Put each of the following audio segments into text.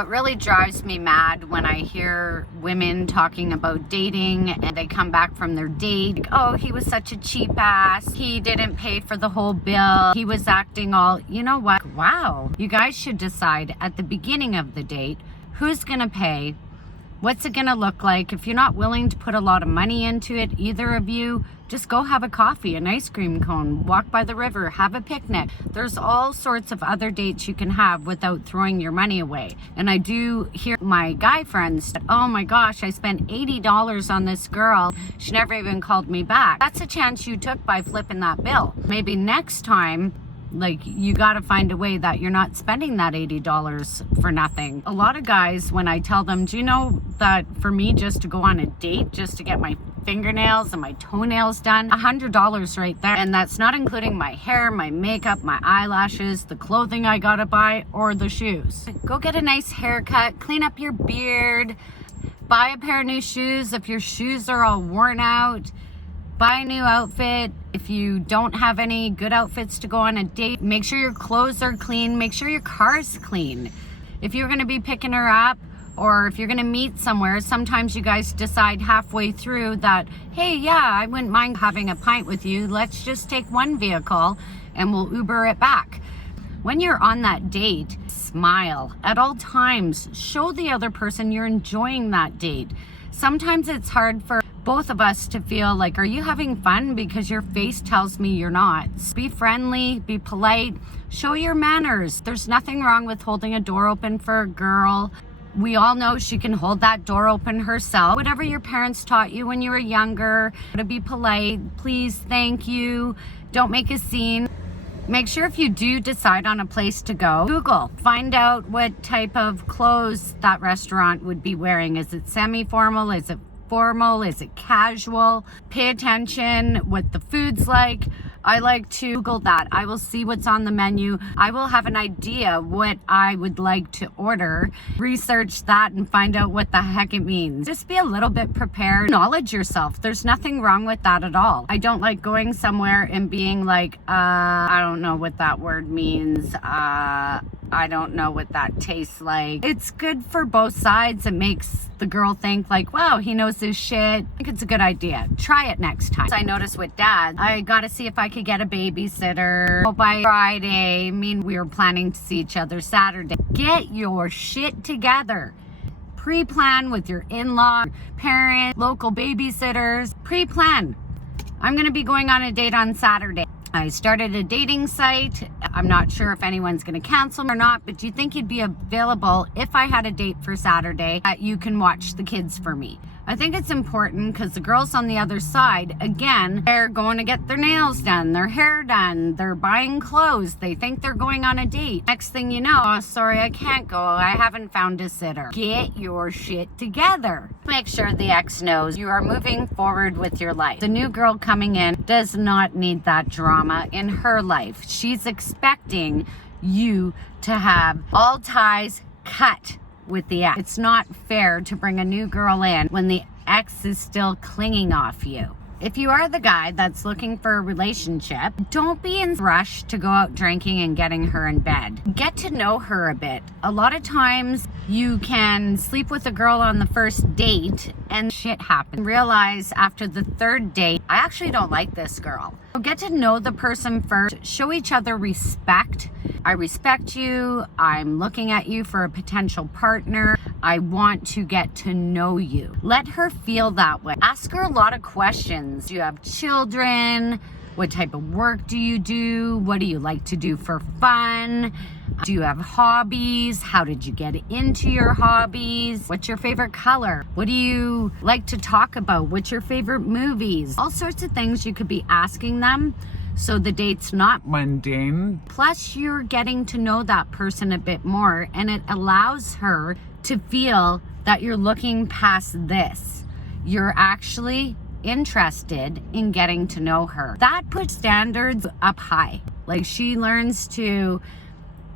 What really drives me mad when I hear women talking about dating and they come back from their date, like, oh, he was such a cheap ass. He didn't pay for the whole bill. He was acting all, you know what? Wow. You guys should decide at the beginning of the date, who's gonna pay? What's it gonna look like? If you're not willing to put a lot of money into it, either of you, just go have a coffee, an ice cream cone, walk by the river, have a picnic. There's all sorts of other dates you can have without throwing your money away. And I do hear my guy friends, oh my gosh, I spent $80 on this girl. She never even called me back. That's a chance you took by flipping that bill. Maybe next time, like, you got to find a way that you're not spending that $80 for nothing. A lot of guys, when I tell them, do you know that for me just to go on a date, just to get my fingernails and my toenails done, $100 right there. And that's not including my hair, my makeup, my eyelashes, the clothing I gotta buy, or the shoes. Go get a nice haircut, clean up your beard, buy a pair of new shoes if your shoes are all worn out. Buy a new outfit. If you don't have any good outfits to go on a date, make sure your clothes are clean. Make sure your car's clean. If you're gonna be picking her up, or if you're gonna meet somewhere, sometimes you guys decide halfway through that, hey, yeah, I wouldn't mind having a pint with you. Let's just take one vehicle and we'll Uber it back. When you're on that date, smile at all times. Show the other person you're enjoying that date. Sometimes it's hard for both of us to feel like, are you having fun? Because your face tells me you're not. Be friendly, be polite, show your manners. There's nothing wrong with holding a door open for a girl. We all know she can hold that door open herself. Whatever your parents taught you when you were younger, to be polite, please, thank you, don't make a scene. Make sure if you do decide on a place to go, Google, find out what type of clothes that restaurant would be wearing. Is it semi-formal? Is it formal? Is it casual? Pay attention what the food's like. I like to Google that. I will see what's on the menu. I will have an idea what I would like to order, research that and find out what the heck it means. Just be a little bit prepared. Acknowledge yourself. There's nothing wrong with that at all. I don't like going somewhere and being like, I don't know what that word means. I don't know what that tastes like. It's good for both sides. It makes the girl think like, wow, he knows his shit. I think it's a good idea. Try it next time. I noticed with Dad, I got to see if I could get a babysitter by Friday. I mean, we were planning to see each other Saturday. Get your shit together. Pre-plan with your in-law, parent, local babysitters. Pre-plan. I'm going to be going on a date on Saturday. I started a dating site. I'm not sure if anyone's going to cancel or not, but do you think you'd be available if I had a date for Saturday that you can watch the kids for me? I think it's important because the girls on the other side, again, they're going to get their nails done, their hair done, they're buying clothes, they think they're going on a date. Next thing you know, oh, sorry, I can't go, I haven't found a sitter. Get your shit together. Make sure the ex knows you are moving forward with your life. The new girl coming in does not need that drama in her life. She's expecting you to have all ties cut with the ex. It's not fair to bring a new girl in when the ex is still clinging off you. If you are the guy that's looking for a relationship, don't be in a rush to go out drinking and getting her in bed. Get to know her a bit. A lot of times you can sleep with a girl on the first date and shit happens. Realize after the third date, I actually don't like this girl. So get to know the person first. Show each other respect. I respect you. I'm looking at you for a potential partner. I want to get to know you. Let her feel that way. Ask her a lot of questions. Do you have children? What type of work do you do? What do you like to do for fun? Do you have hobbies? How did you get into your hobbies? What's your favorite color? What do you like to talk about? What's your favorite movies? All sorts of things you could be asking them so the date's not mundane. Plus, you're getting to know that person a bit more, and it allows her to feel that you're looking past this. You're actually interested in getting to know her. That puts standards up high. Like, she learns to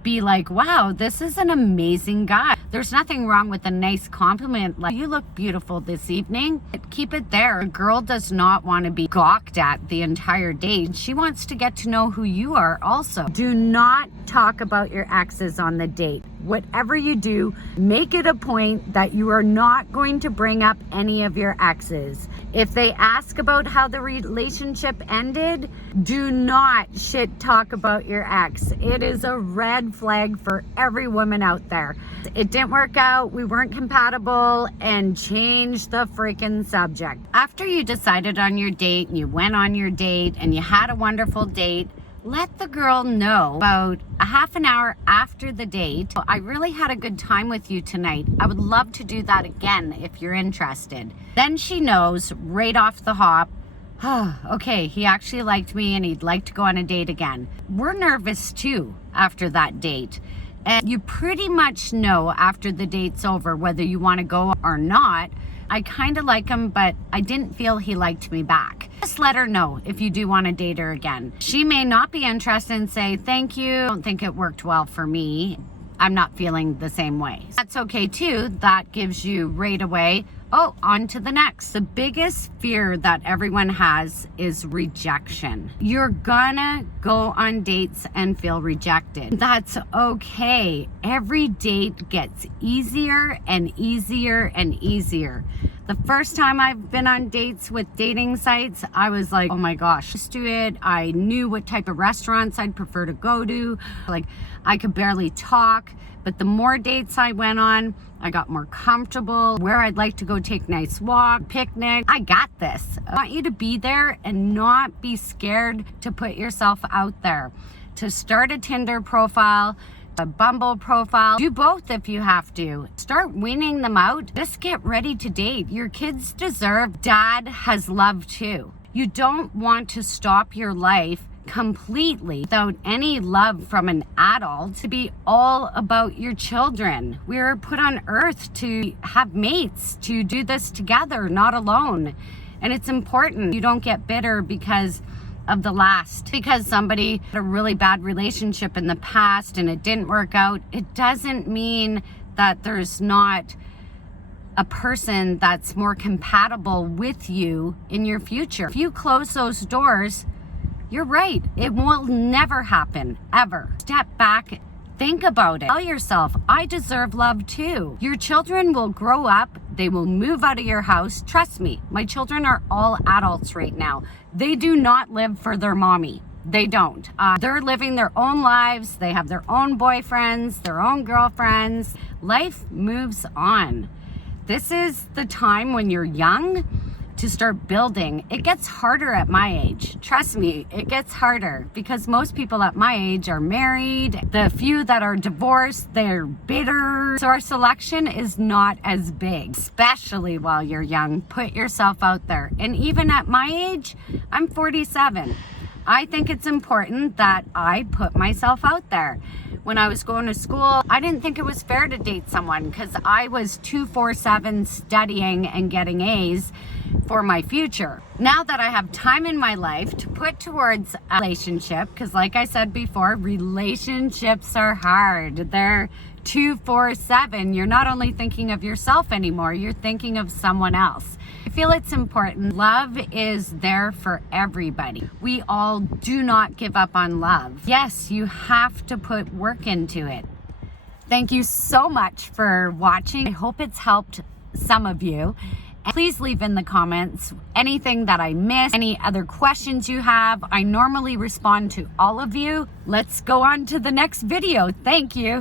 be like, wow, this is an amazing guy. There's nothing wrong with a nice compliment like, you look beautiful this evening. Keep it there. A girl does not want to be gawked at the entire date. She wants to get to know who you are also. Do not talk about your exes on the date. whatever you do, make it a point that you are not going to bring up any of your exes. If they ask about how the relationship ended, do not shit talk about your ex. It is a red flag for every woman out there. It didn't work out, we weren't compatible, and change the freaking subject. After you decided on your date and you went on your date and you had a wonderful date, let the girl know about a half an hour after the date. I really had a good time with you tonight. I would love to do that again if you're interested. Then she knows right off the hop, okay, he actually liked me and he'd like to go on a date again. We're nervous too after that date. And you pretty much know after the date's over whether you want to go or not. I kind of like him, but I didn't feel he liked me back. Just let her know if you do want to date her again. She may not be interested and say, thank you, I don't think it worked well for me. I'm not feeling the same way. That's okay too. That gives you right away, on to the next. The biggest fear that everyone has is rejection. You're gonna go on dates and feel rejected. That's okay. Every date gets easier and easier and easier. The first time I've been on dates with dating sites, I was like, oh my gosh, just do it. I knew what type of restaurants I'd prefer to go to. Like, I could barely talk. But the more dates I went on, I got more comfortable, where I'd like to go take nice walk, picnic. I got this. I want you to be there and not be scared to put yourself out there. To start a Tinder profile, a Bumble profile, do both if you have to. Start weaning them out. Just get ready to date. Your kids deserve dad has love too. You don't want to stop your life completely without any love from an adult to be all about your children. We are put on earth to have mates, to do this together, not alone. And it's important you don't get bitter because of the last, because somebody had a really bad relationship in the past and it didn't work out. It doesn't mean that there's not a person that's more compatible with you in your future. If you close those doors, you're right. It will never happen, ever. Step back, think about it. Tell yourself, I deserve love too. Your children will grow up. They will move out of your house. Trust me, my children are all adults right now. They do not live for their mommy. They don't. They're living their own lives. They have their own boyfriends, their own girlfriends. Life moves on. This is the time when you're young to start building. It gets harder at my age. Trust me, it gets harder because most people at my age are married. The few that are divorced, they're bitter. So our selection is not as big, especially while you're young. Put yourself out there. And even at my age, I'm 47. I think it's important that I put myself out there. When I was going to school, I didn't think it was fair to date someone because I was 24/7 studying and getting A's for my future. Now that I have time in my life to put towards a relationship, because like I said before, relationships are hard. They're 24/7. You're not only thinking of yourself anymore, you're thinking of someone else. I feel it's important. Love is there for everybody. We all do not give up on love. Yes, you have to put work into it. Thank you so much for watching. I hope it's helped some of you. And please leave in the comments anything that I missed, any other questions you have. I normally respond to all of you. Let's go on to the next video. Thank you.